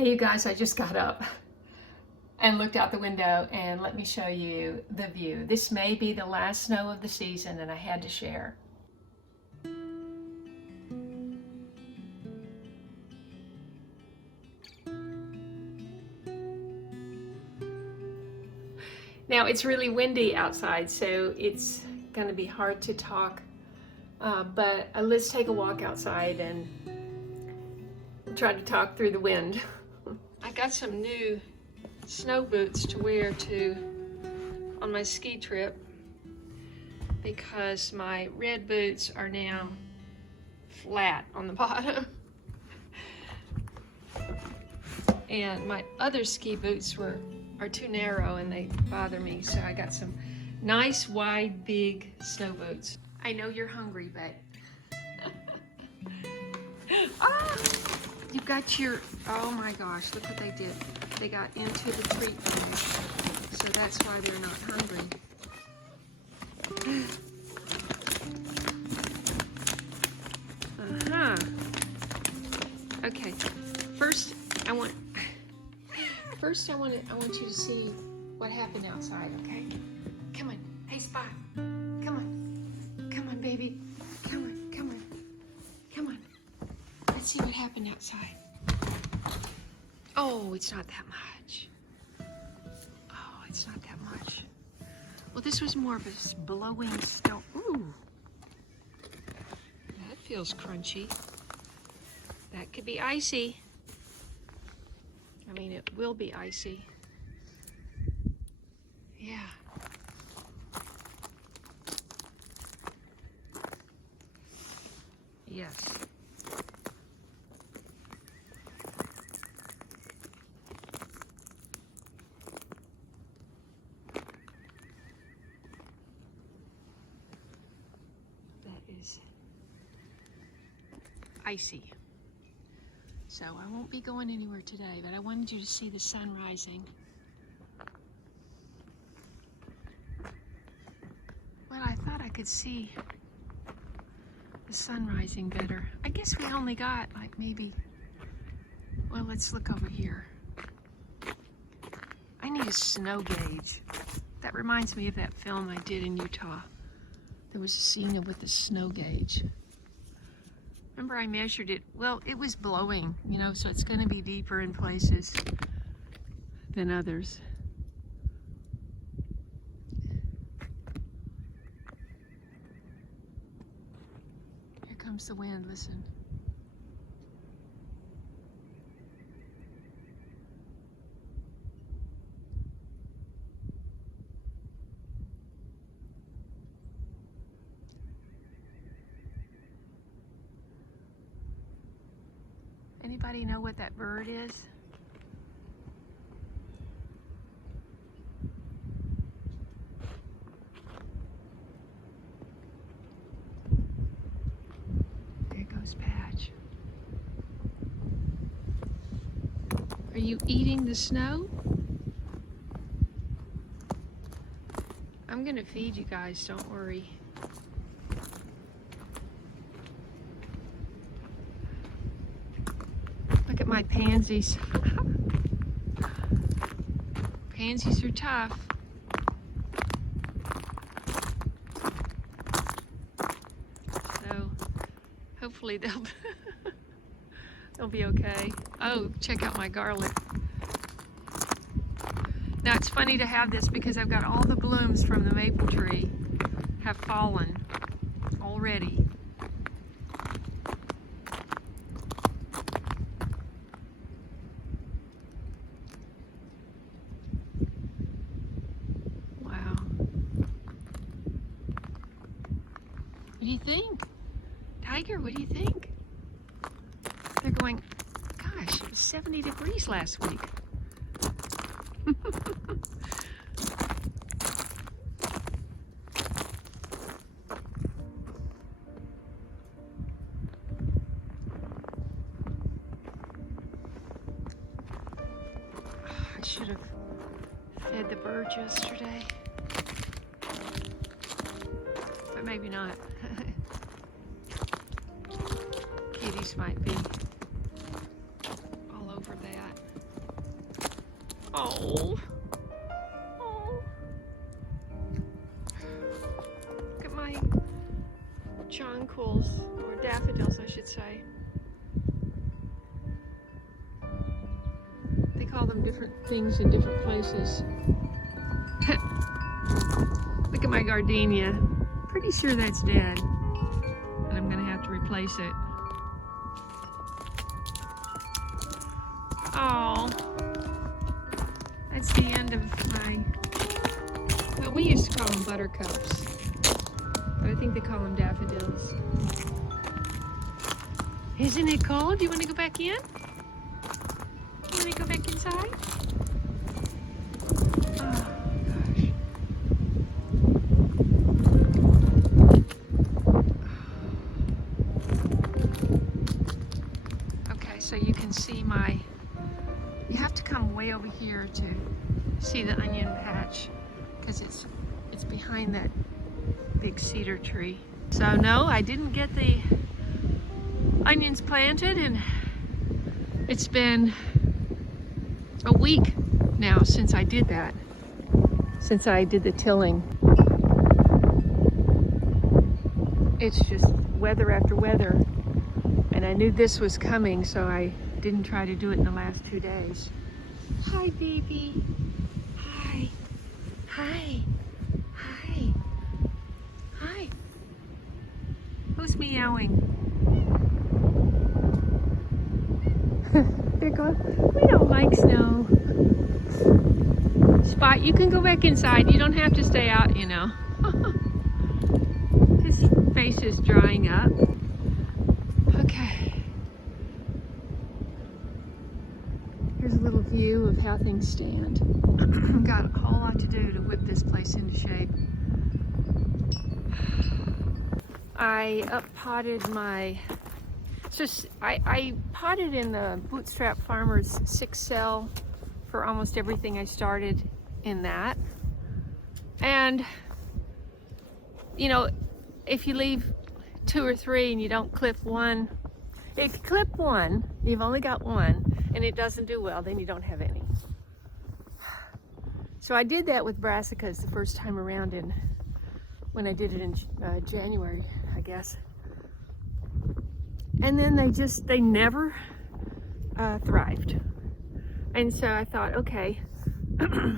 Hey you guys, I just got up and looked out the window, and let me show you the view. This may be the last snow of the season, and I had to share. Now it's really windy outside, so it's going to be hard to talk, but let's take a walk outside and try to talk through the wind. I got some new snow boots to wear on my ski trip because my red boots are now flat on the bottom. And my other ski boots are too narrow and they bother me, so I got some nice, wide, big snow boots. I know you're hungry, but ah! You got your, oh my gosh, look what they did. They got into the treat bag, so that's why they're not hungry. Okay, first I want you to see what happened outside, okay? Come on, hey Spot, come on baby, come on. Let's see what happened outside. Oh, it's not that much. Oh, it's not that much. Well, this was more of a blowing snow. Ooh, that feels crunchy. That could be icy. I mean, it will be icy. Yeah. Yes. Icy. So I won't be going anywhere today, but I wanted you to see the sun rising. Well, I thought I could see the sun rising better. I guess we only got like maybe, well, let's look over here. I need a snow gauge. That reminds me of that film I did in Utah. There was a scene with the snow gauge. Remember, I measured it. Well, it was blowing, you know, so it's going to be deeper in places than others. Here comes the wind, listen. Anybody know what that bird is? There goes Patch. Are you eating the snow? I'm gonna feed you guys, don't worry. Look at my pansies. Pansies are tough. So hopefully they'll be okay. Oh, check out my garlic. Now it's funny to have this because I've got all the blooms from the maple tree have fallen already. What do you think? Tiger, what do you think? They're going, gosh, it was 70 degrees last week. I should have fed the birds yesterday. But maybe not. Kitties might be all over that. Oh. Oh. Look at my jonquils, or daffodils, I should say. They call them different things in different places. Look at my gardenia. Pretty sure that's dead, and I'm gonna have to replace it. Oh, that's the end of my, well, we used to call them buttercups, but I think they call them daffodils. Isn't it cold? Do you want to go back in? You want to go back inside? Oh, gosh. Okay, so you can see my, you have to come way over here to see the onion patch, because it's behind that big cedar tree. So no, I didn't get the onions planted, and it's been a week now since I did that, since I did the tilling. It's just weather after weather, and I knew this was coming, so I didn't try to do it in the last 2 days. Hi, baby. Hi. Hi. Hi. Hi. Who's meowing? They're going, we don't like snow. Spot, you can go back inside. You don't have to stay out, you know. His face is drying up. Okay. Here's a little view of how things stand. Got a whole lot to do to whip this place into shape. I up-potted my, I potted in the Bootstrap Farmers 6-cell for almost everything I started in that. And, you know, if you leave 2 or 3 and you don't clip one, if you clip one, you've only got one, and it doesn't do well, then you don't have any. So I did that with brassicas the first time around when I did it in January, I guess. And then they never thrived. And so I thought, okay,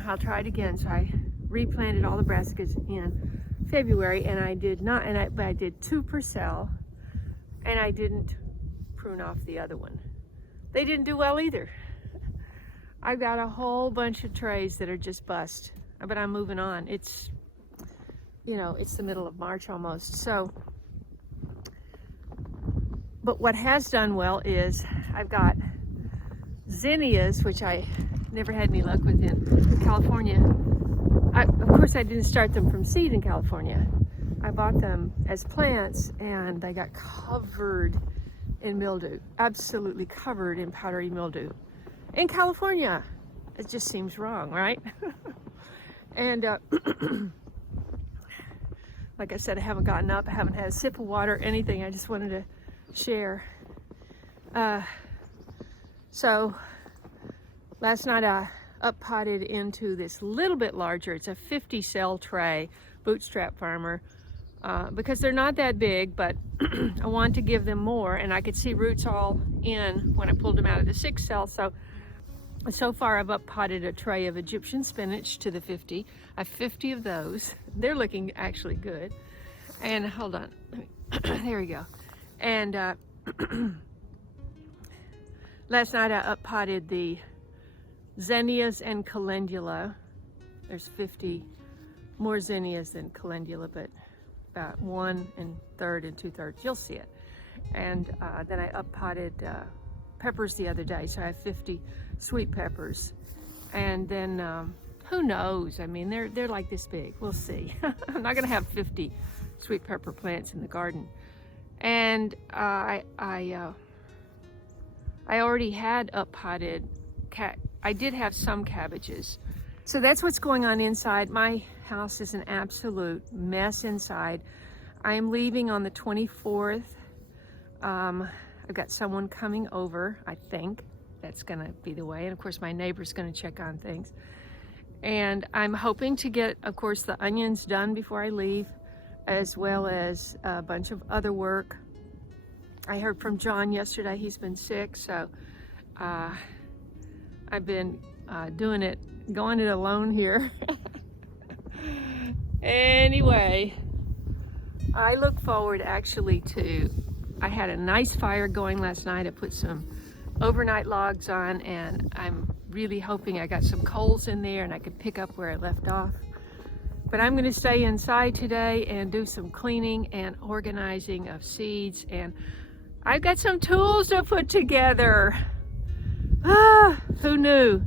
I'll try it again. So I replanted all the brassicas in February, and I did not, but I did 2 per cell, and I didn't prune off the other one. They didn't do well either. I've got a whole bunch of trays that are just bust, but I'm moving on. It's, you know, it's the middle of March almost. So, but what has done well is I've got zinnias, which I never had any luck with in California. Of course, I didn't start them from seed in California. I bought them as plants, and they got covered in mildew, absolutely covered in powdery mildew. In California, it just seems wrong, right? And like I said, I haven't gotten up, I haven't had a sip of water, anything. I just wanted to share. So last night I up-potted into this little bit larger. It's a 50-cell tray, Bootstrap Farmer, because they're not that big, but I wanted to give them more, and I could see roots all in when I pulled them out of the 6-cell. So far I've up-potted a tray of Egyptian spinach to the 50. I have 50 of those. They're looking actually good. And hold on, there we go. And last night I up-potted the zinnias and calendula. There's 50 more zinnias than calendula, but about 1 1/3 and 2/3. You'll see it. And then I up-potted peppers the other day, so I have 50 sweet peppers. And then who knows? I mean, they're like this big. We'll see. I'm not gonna have 50 sweet pepper plants in the garden. And I already had up-potted I did have some cabbages. So that's what's going on inside. My house is an absolute mess inside. I am leaving on the 24th. I've got someone coming over, I think. that's gonna be the way. And of course my neighbor's gonna check on things. And I'm hoping to get, of course, the onions done before I leave, as well as a bunch of other work. I heard from John yesterday, he's been sick, so I've been going it alone here. Anyway, I look forward actually to, I had a nice fire going last night. I put some overnight logs on, and I'm really hoping I got some coals in there and I could pick up where I left off. But I'm going to stay inside today and do some cleaning and organizing of seeds, and I've got some tools to put together. Who knew?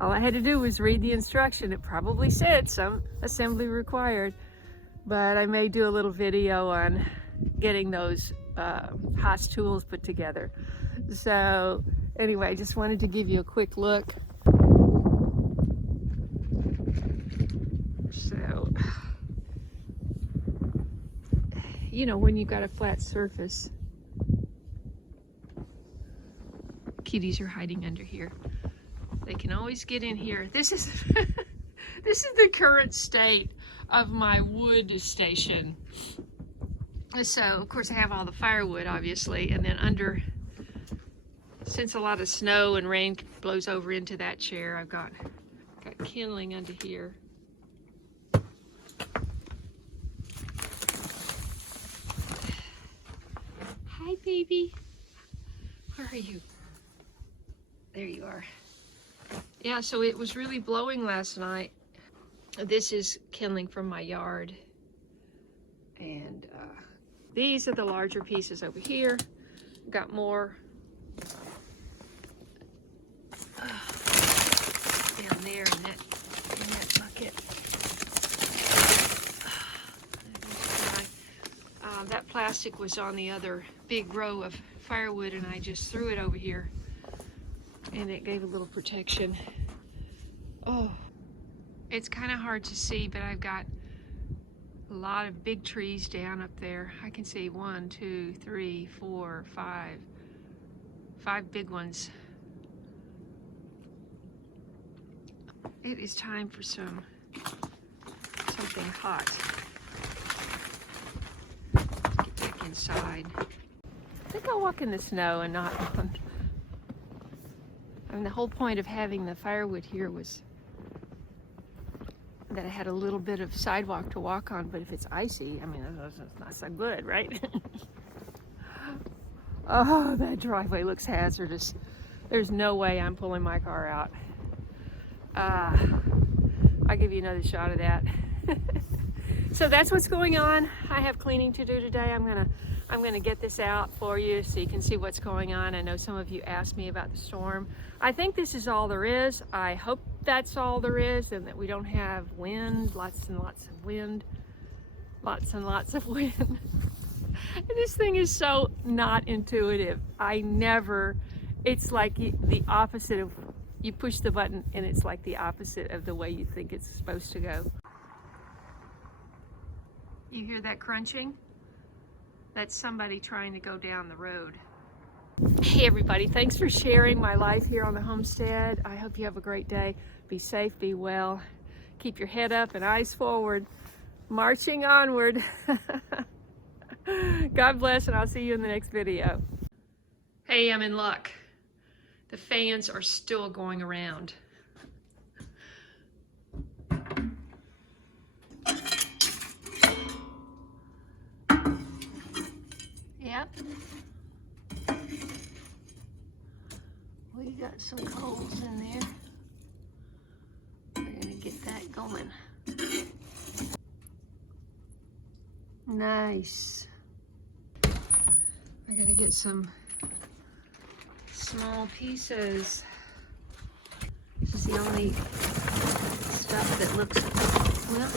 All I had to do was read the instruction. It probably said some assembly required, but I may do a little video on getting those Haas tools put together. So anyway, I just wanted to give you a quick look. So, you know, when you've got a flat surface, kitties are hiding under here. They can always get in here. This is this is the current state of my wood station. So of course I have all the firewood, obviously, and then under, since a lot of snow and rain blows over into that chair, I've got kindling under here. Hi, baby. Where are you? There you are. Yeah, so it was really blowing last night. This is kindling from my yard. And these are the larger pieces over here. Got more down there in that bucket. That plastic was on the other big row of firewood, and I just threw it over here, and it gave a little protection. Oh, it's kind of hard to see, but I've got a lot of big trees down up there. I can see 1, 2, 3, 4, 5 big ones. It is time for something hot. Let's get back inside. I think I'll walk in the snow and not on. I mean, the whole point of having the firewood here was that I had a little bit of sidewalk to walk on, but if it's icy, I mean, that's not so good, right? Oh, that driveway looks hazardous. There's no way I'm pulling my car out. I'll give you another shot of that. So that's what's going on. I have cleaning to do today. I'm gonna get this out for you so you can see what's going on. I know some of you asked me about the storm. I think this is all there is. I hope that's all there is, and that we don't have wind, lots and lots of wind, lots and lots of wind. This thing is so not intuitive. It's like the opposite of, you push the button and it's like the opposite of the way you think it's supposed to go. You hear that crunching? That's somebody trying to go down the road. Hey everybody, thanks for sharing my life here on the homestead. I hope you have a great day. Be safe, be well. Keep your head up and eyes forward. Marching onward. God bless, and I'll see you in the next video. Hey, I'm in luck. The fans are still going around. Yep. We got some coals in there. We're gonna get that going. Nice. I gotta get some small pieces. This is the only stuff that looks, well,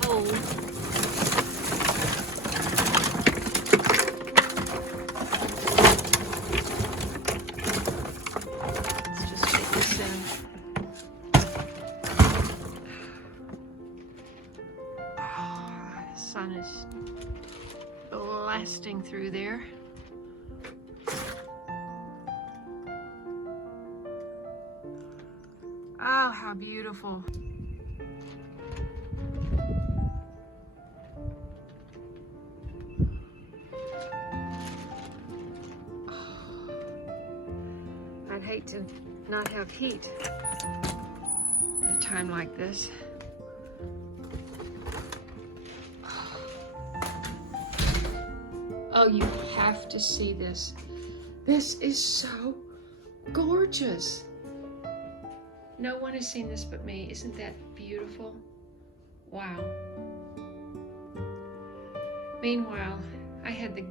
cold. Let's just take this in. Oh, the sun is blasting through there. Oh, how beautiful. I'd hate to not have heat at a time like this. Oh, you have to see this. This is so gorgeous. No one has seen this but me. Isn't that beautiful? Wow. Meanwhile, I had the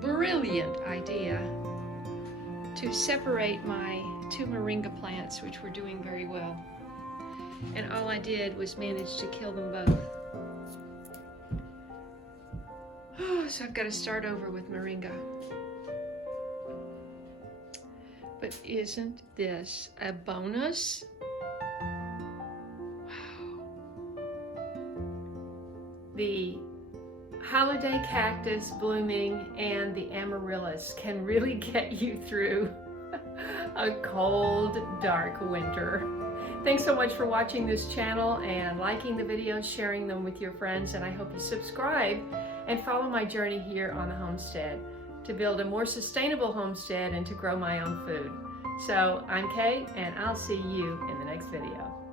brilliant idea to separate my 2 moringa plants, which were doing very well. And all I did was manage to kill them both. Oh, so I've got to start over with moringa. But isn't this a bonus? Wow. The holiday cactus blooming and the amaryllis can really get you through a cold, dark winter. Thanks so much for watching this channel and liking the videos, sharing them with your friends, and I hope you subscribe and follow my journey here on the homestead to build a more sustainable homestead and to grow my own food. So I'm Kaye, and I'll see you in the next video.